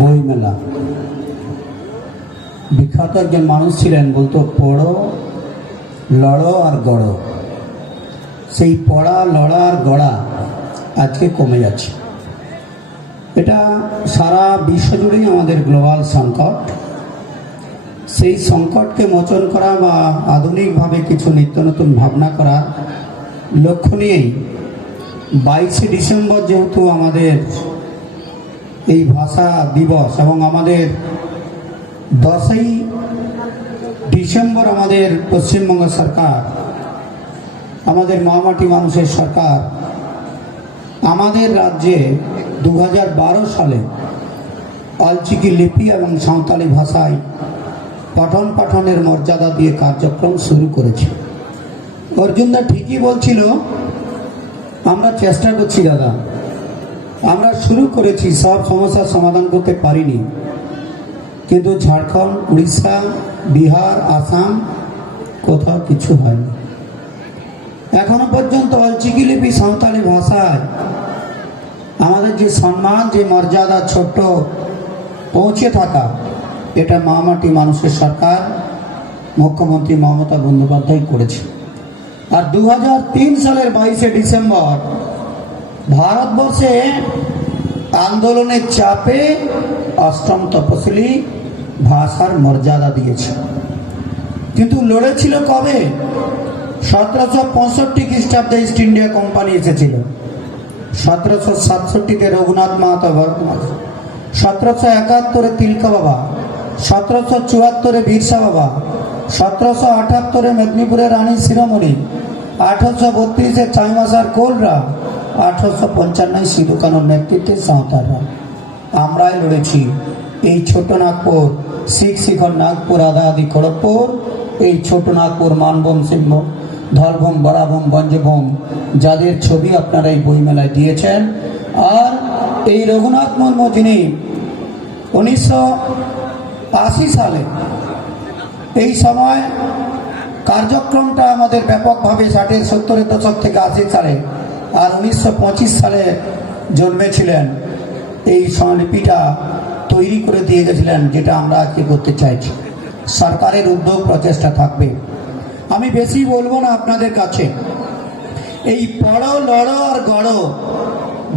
বইমেলা। বিখ্যাত একজন মানুষ ছিলেন, বলতো পড়ো, লড়ো আর গড়ো। সেই পড়া, লড়া আর গড়া আজকে কমে যাচ্ছে। এটা সারা বিশ্বজুড়েই আমাদের গ্লোবাল সংকট। সেই সংকটকে মোচন করা বা আধুনিকভাবে কিছু নিত্য নতুন ভাবনা করার লক্ষ্য নিয়েই 22শে ডিসেম্বর যেহেতু আমাদের এই ভাষা দিবস এবং আমাদের 10ই ডিসেম্বর আমাদের পশ্চিমবঙ্গ সরকার, আমাদের মহামাটি মানুষের সরকার আমাদের রাজ্যে 2012 সালে অলচিকি লিপি এবং সাঁওতালি ভাষায় পঠন পাঠনের মর্যাদা দিয়ে কার্যক্রম শুরু করেছে। অর্জুনদা ঠিকই বলছিল, আমরা চেষ্টা করছি দাদা, আমরা শুরু করেছি, সব সমস্যার সমাধান করতে পারিনি, কিন্তু ঝাড়খণ্ড, উড়িষ্যা, বিহার, আসাম কোথাও কিছু হয়নি। এখনো পর্যন্ত অলচিকি লিপি সাঁওতালি ভাষায় আমাদের যে সম্মান, যে মর্যাদা ছোট্ট পৌঁছে থাকা, এটা মহামাটি মানুষের সরকার, মুখ্যমন্ত্রী মমতা বন্দ্যোপাধ্যায় করেছে। আর 2003 সালের 22শে ডিসেম্বর ভারতবর্ষে আন্দোলনের চাপে অষ্টম তপশিলি ভাষার মর্যাদা দিয়েছে। কিন্তু লড়েছিল কবে? 1765 খ্রিস্টাব্দে ইস্ট ইন্ডিয়া কোম্পানি এসেছিল। 1767-তে রঘুনাথ মাহাতো, 1771-এ তিলকা বাবা, 1774-এ বিরসা বাবা, 1778-এ মেদিনীপুরের রানী শিরোমণি, 1832-এ চাইমাসার কোলরা, 1855-এ সিধু কানুর নেতৃত্বে সাঁওতালরা। আমরাই লড়েছি। এই ছোট নাগপুর, শিখ শিখর নাগপুর, আধা আধি খড়গপুর, এই ছোট নাগপুর, মানভূম, সিংভূম, ধলভূম, বরাভূম, গঞ্জভূম, যাদের ছবি আপনারা এই বইমেলায় দিয়েছেন। আর এই রঘুনাথ মুর্মু, যিনি 1980 সালে এই সময় কার্যক্রমটা আমাদের ব্যাপকভাবে 60-70-এর দশক থেকে 80 সালে, আর 1925 সালে জন্মেছিলেন, এই স্বরলিপিটা তৈরি করে দিয়ে গেছিলেন, যেটা আমরা আজকে করতে চাইছি। সরকারের উদ্যোগ, প্রচেষ্টা থাকবে। আমি বেশি বলবো না আপনাদের কাছে। এই পড়ো, লড়ো আর গড়ো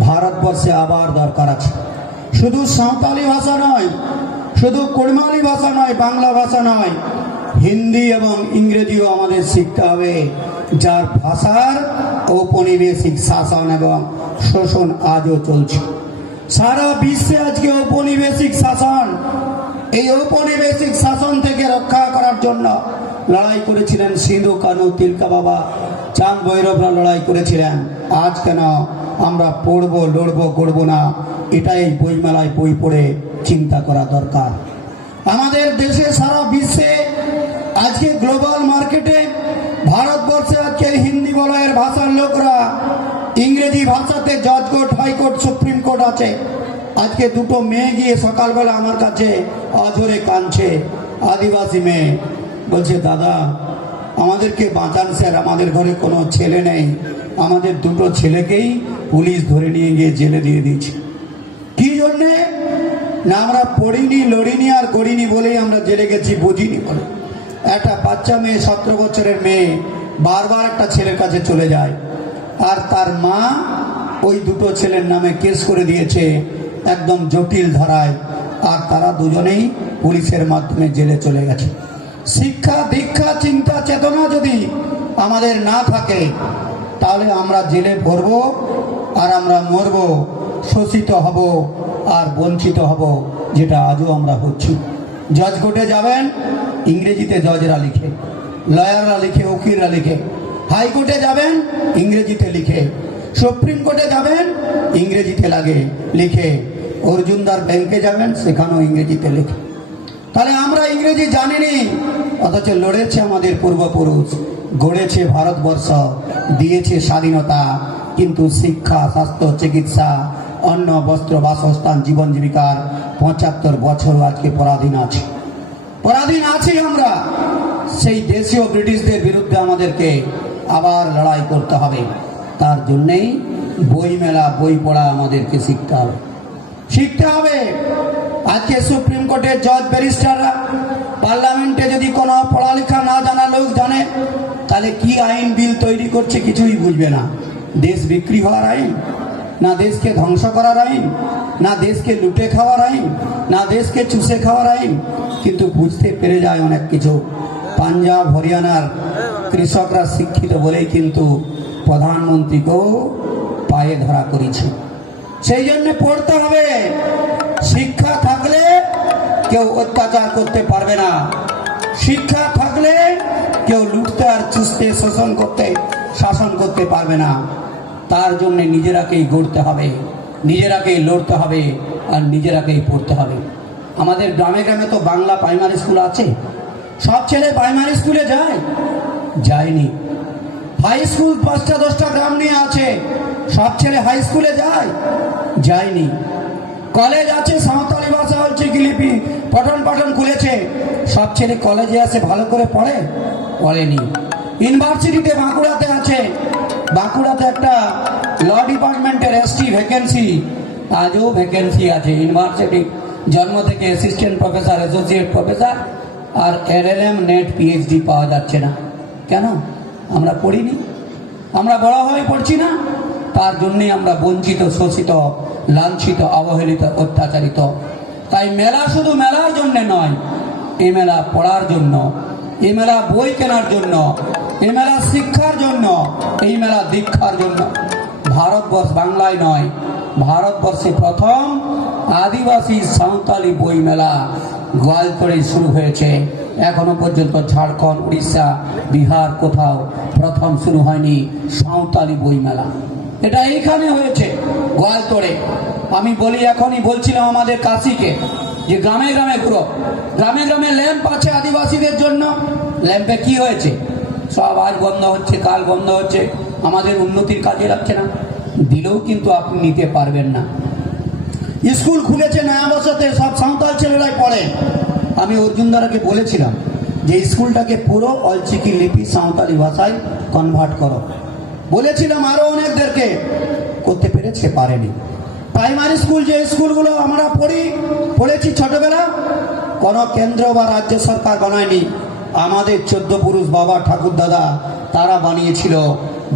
ভারতবর্ষে আবার দরকার আছে। শুধু সাঁওতালি ভাষা নয়, শুধু কুড়মালি ভাষা নয়, বাংলা ভাষা নয়, হিন্দি এবং ইংরেজিও আমাদের শিখতে হবে, যার ভাষার ঔপনিবেশিক শাসন এবং শোষণ আজও চলছে। সারা বিশ্বে আজকে ঔপনিবেশিক শাসন। এই ঔপনিবেশিক শাসন থেকে রক্ষা করার জন্য লড়াই করেছিলেন সিধু কানু, তিলকা বাবা, চাঁদ ভৈরবরা লড়াই করেছিলেন। আজ কেন আমরা পড়বো, লড়বো, গড়বো না? এটাই বইমেলায় বই পড়ে চিন্তা করা দরকার। আমাদের দেশে, সারা বিশ্বে আজকে গ্লোবাল মার্কেটে, ভারতবর্ষে আজকে হিন্দি বলয়ের ভাষার লোকরা ইংরেজি ভাষাতে জজ কোর্ট, হাইকোর্ট, সুপ্রিম কোর্ট আছে। আজকে দুটো মেয়ে গিয়ে সকালবেলা আমার কাছে অঝরে কাঁদছে, আদিবাসী মেয়ে, বলছে দাদা আমাদেরকে বাঁচান স্যার, আমাদের ঘরে কোনো ছেলে নেই, আমাদের দুটো ছেলেকেই পুলিশ ধরে নিয়ে গিয়ে জেলে দিয়ে দিয়েছে। কি জন্যে? না আমরা পড়িনি, লড়িনি আর করিনি বলেই আমরা জেলে গেছি, বুঝিনি বলে। একটা বাচ্চা মেয়ে, 17 বছরের মেয়ে, বারবার একটা ছেলের কাছে চলে যায়, আর তার মা ওই দুটো ছেলের নামে কেস করে দিয়েছে একদম জটিল ধারায়, আর তারা দুজনেই পুলিশের মাধ্যমে জেলে চলে গেছে। শিক্ষা, দীক্ষা, চিন্তা, চেতনা যদি আমাদের না থাকে, তাহলে আমরা জেলে পড়ব আর আমরা মরব, শোষিত হব আর বঞ্চিত হব, যেটা আজও আমরা হচ্ছি। জজ কোর্টে যাবেন, ইংরেজিতে জজরা লিখে, লয়াররা লিখে, উকিলরা লিখে। হাইকোর্টে যাবেন, ইংরেজিতে লিখে। সুপ্রিম কোর্টে যাবেন, ইংরেজিতে লিখে। অর্জুনদার ব্যাংকে যাবেন, সেখানেও ইংরেজিতে লিখে। তাহলে আমরা ইংরেজি জানিনি, অথচ লড়েছে আমাদের পূর্বপুরুষ, গড়েছে ভারতবর্ষ, দিয়েছে স্বাধীনতা, কিন্তু শিক্ষা, স্বাস্থ্য, চিকিৎসা, অন্ন, বস্ত্র, বাসস্থান, জীবন জীবিকার 75 বছর আজকে পরাধীন আছে। পরাধীন আছি আমরা। সেই দেশীয় ব্রিটিশদের বিরুদ্ধে আমাদেরকে আবার লড়াই করতে হবে। তার জন্যেই বই মেলা, বই পড়া আমাদেরকে শিখতে হবে। আজকে সুপ্রিম কোর্টের জজ ব্যারিস্টাররা পার্লামেন্টে যদি কোনো পড়ালেখা না জানা লোক জানে, তাহলে কি আইন বিল তৈরি করছে কিছুই বুঝবে না। দেশ বিক্রি হওয়ার আইন, না দেশকে ধ্বংস করার আইন, না দেশকে লুটে খাওয়ার আইন, না দেশকে চুষে খাওয়ার আইন, কিন্তু বুঝতে পেরে যায় অনেক কিছু। পাঞ্জাব হরিয়ানার কৃষকরা শিক্ষিত বলেই কিন্তু প্রধানমন্ত্রীকেও পায়ে ধরা করেছে। সেই জন্য পড়তে হবে। শিক্ষা থাকলে কেউ অত্যাচার করতে পারবে না, শিক্ষা থাকলে কেউ লুটতে আর চুষতে শাসন করতে পারবে না। তার জন্য নিজেরাকেই গড়তে হবে, নিজেরাকেই লড়তে হবে, আর নিজেরাকেই পড়তে হবে। আমাদের গ্রামে গ্রামে তো বাংলা প্রাইমারি স্কুল আছে। সব ছেলে প্রাইমারি স্কুলে যায়নি। হাই স্কুল 5টা-10টা গ্রাম নিয়ে আছে, সব ছেলে হাই স্কুলে যায়নি। কলেজ আছে, সাঁওতালি ভাষা হচ্ছে কি লিপি পঠন পাঠন খুলেছে, সব ছেলে কলেজে আসে ভালো করে পড়েনি। ইউনিভার্সিটিতে বাঁকুড়াতে আছে, বাঁকুড়াতে একটা ল ডিপার্টমেন্টের এসটি ভ্যাকেন্সি, আজও ভ্যাকেন্সি আছে। ইউনিভার্সিটি জন্ম থেকে অ্যাসিস্ট্যান্ট প্রফেসর, অ্যাসোসিয়েট প্রফেসর আর LLM নেট PhD পাওয়া যাচ্ছে না। কেন? আমরা পড়িনি, আমরা বড় হয়ে পড়ছি না। তার জন্যই আমরা বঞ্চিত, শোষিত, লাঞ্ছিত, অবহেলিত, অত্যাচারিত। তাই মেলা শুধু মেলার জন্য নয়, এই মেলা পড়ার জন্য, এই মেলা বই কেনার জন্য, এই মেলা শিক্ষার জন্য, এই মেলা দীক্ষার জন্য। ভারতবর্ষ, বাংলায় নয়, ভারতবর্ষে প্রথম আদিবাসী সাঁওতালি বই মেলা গোয়ালতোড়ে শুরু হয়েছে। এখনো পর্যন্ত ঝাড়খণ্ড, উড়িষ্যা, বিহার কোথাও প্রথম শুরু হয়নি সাঁওতালি বই মেলা। এটা এইখানে হয়েছে গোয়ালতোড়ে। আমি এখনই বলছিলাম আমাদের কাশিকে যে গ্রামে গ্রামে ঘুরো, গ্রামে গ্রামে ল্যাম্প আছে আদিবাসীদের জন্য। ল্যাম্পে কি হয়েছে? সব আজ বন্ধ হচ্ছে, কাল বন্ধ হচ্ছে, আমাদের উন্নতির কাজে লাগছে না। দিলেও কিন্তু আপনি নিতে পারবেন না। স্কুল খুলেছে নয়া বছরতে, সব সাঁওতাল ছেলেরাই পড়ে। আমি অর্জুন দাদাকে বলেছিলাম যে স্কুলটাকে পুরো অলচিকি লিপি সাঁওতালি ভাষায় কনভার্ট করো। বলেছিলাম আরো অনেকদেরকে, করতে পেরেছে, পারেনি। প্রাইমারি স্কুল, যে স্কুলগুলো আমরা পড়েছি ছোটবেলা, কোনো কেন্দ্র বা রাজ্য সরকার বানায়নি। আমাদের 14 পুরুষ বাবা ঠাকুর দাদা তারা বানিয়েছিল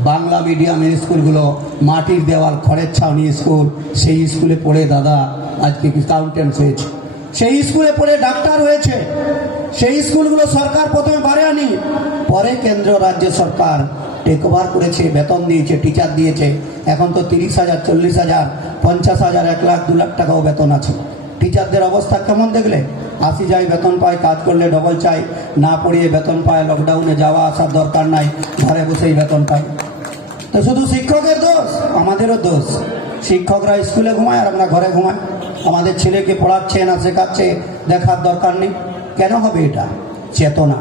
বাংলা মিডিয়ামের স্কুলগুলো। মাটির দেওয়াল, খড়ের ছাউনি স্কুল, সেই স্কুলে পড়ে দাদা আজকে অ্যাকাউন্টেন্ট হয়েছে, সেই স্কুলে পড়ে ডাক্তার হয়েছে। সেই স্কুলগুলো সরকার প্রথমে বাড়ায়নি, পরে কেন্দ্র রাজ্য সরকার টেক ওভার করেছে, বেতন দিয়েছে, টিচার দিয়েছে। এখন তো 30,000, 40,000, 50,000, 1 লাখ, 2 লাখ টাকাও বেতন আছে। টিচারদের অবস্থা কেমন দেখলে? 80 যায় বেতন পায়, কাজ করলে ডবল চাই, না পড়িয়ে বেতন পায়, লকডাউনে যাওয়া আসার দরকার নাই, ঘরে বসেই বেতন পায়। তো শুধু শিক্ষকের দোষ? আমাদেরও দোষ। শিক্ষকরা স্কুলে ঘুমায় আর আমরা ঘরে ঘুমাই। আমাদের ছেলেকে পড়াচ্ছে না শেখাচ্ছে, দেখার দরকার নেই। কেন হবে এটা? চেতনা,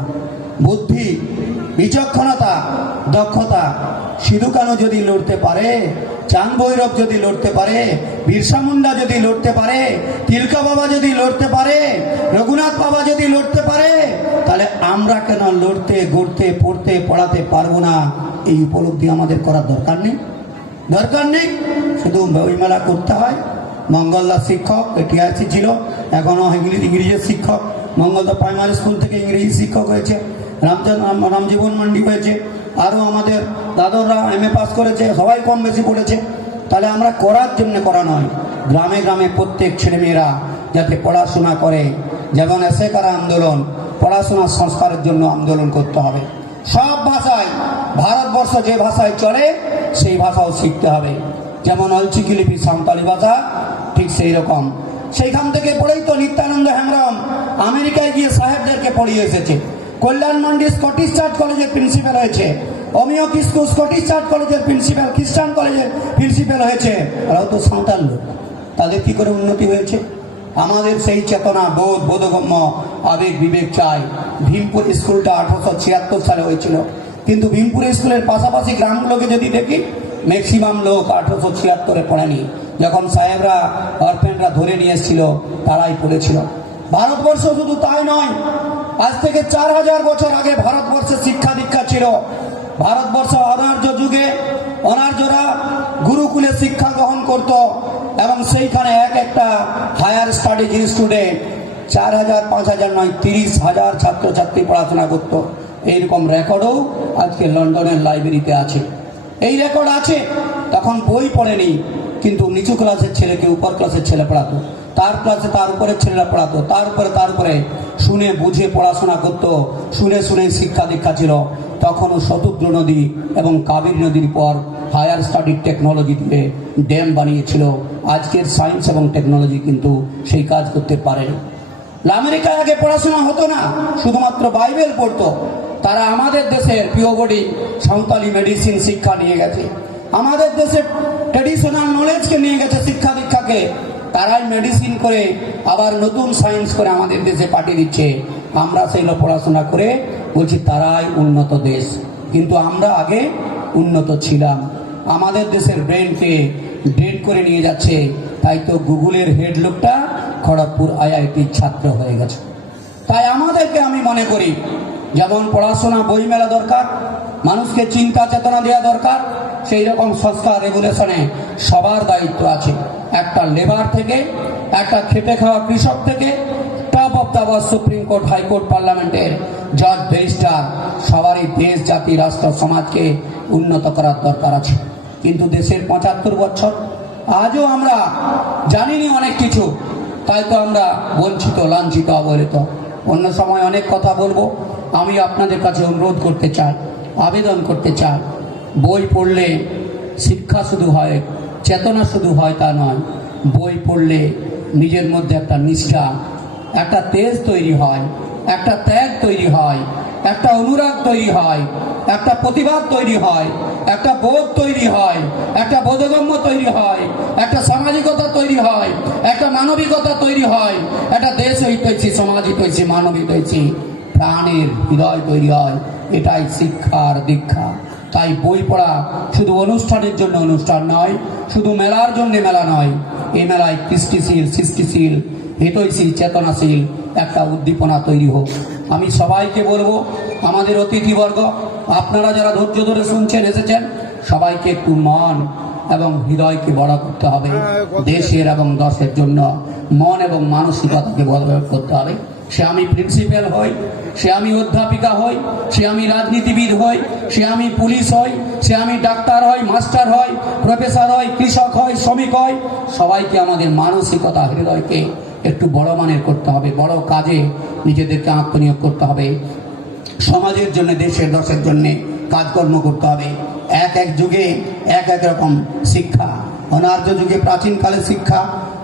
বুদ্ধি, বিচক্ষণতা, দক্ষতা। সিধু কানু যদি লড়তে পারে, চাঁদ ভৈরব যদি লড়তে পারে, বিরসা মুন্ডা যদি লড়তে পারে, তিলকা বাবা যদি লড়তে পারে, রঘুনাথ বাবা যদি লড়তে পারে, তাহলে আমরা কেন লড়তে, গড়তে, পড়তে, পড়াতে পারবো না? এই উপলব্ধি আমাদের করার দরকার নেই। শুধু বইমেলা করতে হয়। মঙ্গলদার শিক্ষক টিআইসি ছিল, এখনো ইংরেজির শিক্ষক। মঙ্গলদা প্রাইমারি স্কুল থেকে ইংরেজি শিক্ষক হয়েছে, রামজীবন মান্ডি হয়েছে, আরও আমাদের দাদররা MA পাস করেছে, সবাই কম বেশি পড়েছে। তাহলে আমরা করার জন্য করা নয়, গ্রামে গ্রামে প্রত্যেক ছেলেমেয়েরা যাতে পড়াশোনা করে। যেমন এসে করা আন্দোলন, পড়াশোনার সংস্কারের জন্য আন্দোলন করতে হবে। সব ভাষায়, ভারতবর্ষ যে ভাষায় চলে সেই ভাষাও শিখতে হবে। যেমন অলচিকি লিপি সাঁওতালি ভাষা, ঠিক সেই রকম। সেইখান থেকে পড়েই তো নিত্যানন্দ হেমব্রম আমেরিকায় গিয়ে সাহেবদেরকে পড়িয়ে এসেছে। কল্যাণ মান্ডি স্কটিশ চার্চ কলেজের প্রিন্সিপাল হয়েছে, অমিয় কিস্কু স্কটিশ চার্চ কলেজের প্রিন্সিপাল, খ্রিস্টান কলেজের প্রিন্সিপাল হয়েছে। ওরাও তো সাঁওতাল লোক, তাদের কি করে উন্নতি হয়েছে? আমাদের সেই চেতনা, বোধগম্য আবেগ বিবেক চাই। ভীমপুর স্কুলটা 1876 সালে হয়েছিল, কিন্তু ভীমপুর স্কুলের পাশাপাশি গ্রামগুলোকে যদি দেখি, ম্যাক্সিমাম লোক 1876 পড়েনি। যখন সাহেবরা অরফেনরা ধরে নিয়ে এসেছিল, তারাই পড়েছিল। ভারতবর্ষ শুধু তাই নয়, আজ থেকে 4000 বছর আগে ভারতবর্ষে শিক্ষা দীক্ষা ছিল। ভারতবর্ষ অনার্য যুগে অনার্যরা গুরুকুলে শিক্ষা গ্রহণ করত এবং সেইখানে একটা হায়ার স্টাডি যে স্টুডেন্ট 4,000 5,000 নয় 30,000 ছাত্রছাত্রী পড়াশোনা করতো, এইরকম রেকর্ডও আজকে লন্ডনের লাইব্রেরিতে আছে। এই রেকর্ড আছে, তখন বই পড়েনি, কিন্তু নিচু ক্লাসের ছেলেকে উপর ক্লাসের ছেলে পড়াতো, তার ক্লাসে তার উপরের ছেলেরা পড়াতো, তার উপরে শুনে বুঝে পড়াশোনা করতো, শুনে শুনে শিক্ষা দীক্ষা ছিল। তখনও শতদ্রু নদী এবং কাবেরী নদীর পর হায়ার স্টাডি টেকনোলজি দিয়ে ড্যাম বানিয়েছিল। আজকের সায়েন্স এবং টেকনোলজি কিন্তু সেই কাজ করতে পারে। আমেরিকায় আগে পড়াশোনা হতো না, শুধুমাত্র বাইবেল পড়তো। তারা আমাদের দেশের পিওবডি সাঁওতালি মেডিসিন শিক্ষা নিয়ে গেছে, আমাদের দেশের ট্রেডিশনাল নলেজকে নিয়ে গেছে, শিক্ষা দীক্ষাকে। তারাই মেডিসিন করে আবার নতুন সায়েন্স করে আমাদের দেশে পাঠিয়ে দিচ্ছে। আমরা সেইগুলো পড়াশোনা করে বলছি তারাই উন্নত দেশ, কিন্তু আমরা আগে উন্নত ছিলাম। আমাদের দেশের ব্রেনকে ডেড করে নিয়ে যাচ্ছে। তাই তো গুগলের হেড লোকটা খড়গপুর IITর ছাত্র হয়ে গেছে। তাই আমাদেরকে আমি মনে করি, যেমন পড়াশোনা বই মেলা দরকার, মানুষকে চিন্তা চেতনা দেওয়া দরকার, সেই রকম সংস্কার রেগুলেশনে সবার দায়িত্ব আছে। একটা লেবার থেকে, একটা খেটে খাওয়া কৃষক থেকে, top of the supreme court, high court, পার্লামেন্টের জজ, ব্যারিস্টার, সবারই দেশ, জাতি, রাষ্ট্র, সমাজকে উন্নত করার দরকার আছে। কিন্তু দেশের 75 বছর আজও আমরা জানিনি অনেক কিছু, তাই তো আমরা বঞ্চিত, লাঞ্ছিত, অবহেলিত। অন্য সময় অনেক কথা বলবো। আমি আপনাদের কাছে অনুরোধ করতে চাই, আবেদন করতে চাই, বই পড়লে শিক্ষা শুধু হয়, চেতনা শুধু হয় তা নয়। বই পড়লে নিজের মধ্যে একটা নিষ্ঠা, একটা তেজ তৈরি হয়, একটা ত্যাগ তৈরি হয়, একটা অনুরাগ তৈরি হয়, একটা প্রতিবাদ তৈরি হয়, একটা বোধ তৈরি হয়, একটা বোধগম্য তৈরি হয়, একটা সামাজিকতা তৈরি হয়, একটা মানবিকতা তৈরি হয়, একটা দেশ হইতেছি, সমাজ হইতেছি, মানবিক হইতেছি, প্রাণের হৃদয় তৈরি হয়। এটাই শিক্ষার দীক্ষা। তাই বই পড়া শুধু অনুষ্ঠানের জন্য অনুষ্ঠান নয়, শুধু মেলার জন্য মেলা নয়। এই মেলায় কৃষ্টিশীল, সৃষ্টিশীল, হিতৈষী, চেতনাশীল একটা উদ্দীপনা তৈরি হোক। আমি সবাইকে বলবো, আমাদের অতিথিবর্গ, আপনারা যারা ধৈর্য ধরে শুনছেন, এসেছেন, সবাইকে একটু মন এবং হৃদয়কে বড় করতে হবে। দেশের এবং দশের জন্য মন এবং মানসিকতাকে বড় করতে হবে। সে আমি প্রিন্সিপাল হই, সে আমি অধ্যাপিকা হই, সে আমি রাজনীতিবিদ হই, সে আমি পুলিশ হই, সে আমি ডাক্তার হই, মাস্টার হই, প্রফেসর হই, কৃষক হই, শ্রমিক হই, সবাইকে আমাদের মানসিকতা, হৃদয়কে একটু বড় মানের করতে হবে। বড় কাজে নিজেদেরকে আত্মনিয়োগ করতে হবে। সমাজের জন্য, দেশের দশের জন্য কাজকর্ম করতে হবে। এক এক যুগে এক এক রকম শিক্ষা। অনার্য যুগে প্রাচীনকালের শিক্ষা,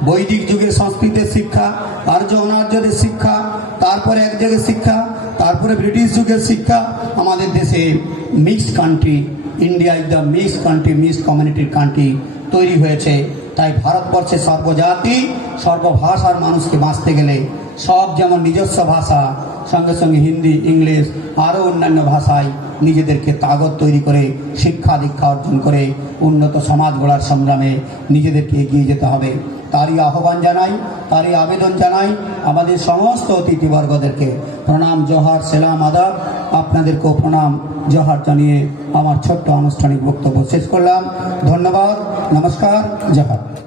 বৈদিক যুগে সংস্কৃতের শিক্ষা, আর্য অনার্যদের শিক্ষা, তারপরে এক যুগের শিক্ষা, তারপরে ব্রিটিশ যুগের শিক্ষা। আমাদের দেশে mixed country, India is the mixed country, mixed কমিউনিটির কান্ট্রি তৈরি হয়েছে। তাই ভারতবর্ষে সর্বজাতি, সর্বভাষার মানুষকে বাঁচতে গেলে সব যেমন নিজস্ব ভাষা, সঙ্গে সঙ্গে হিন্দি, ইংলিশ, আরও অন্যান্য ভাষায় নিজেদেরকে তাগত তৈরি করে শিক্ষা দীক্ষা অর্জন করে উন্নত সমাজ গড়ার সংগ্রামে নিজেদেরকে এগিয়ে যেতে হবে। তারই আহ্বান জানাই, তারই আবেদন জানাই আমাদের সমস্ত অতিথিবর্গদেরকে। প্রণাম, জোহার, সেলাম, আদাব। আপনাদেরকেও প্রণাম, জোহার জানিয়ে আমার ছোট্ট আনুষ্ঠানিক বক্তব্য শেষ করলাম। ধন্যবাদ, নমস্কার, জোহার।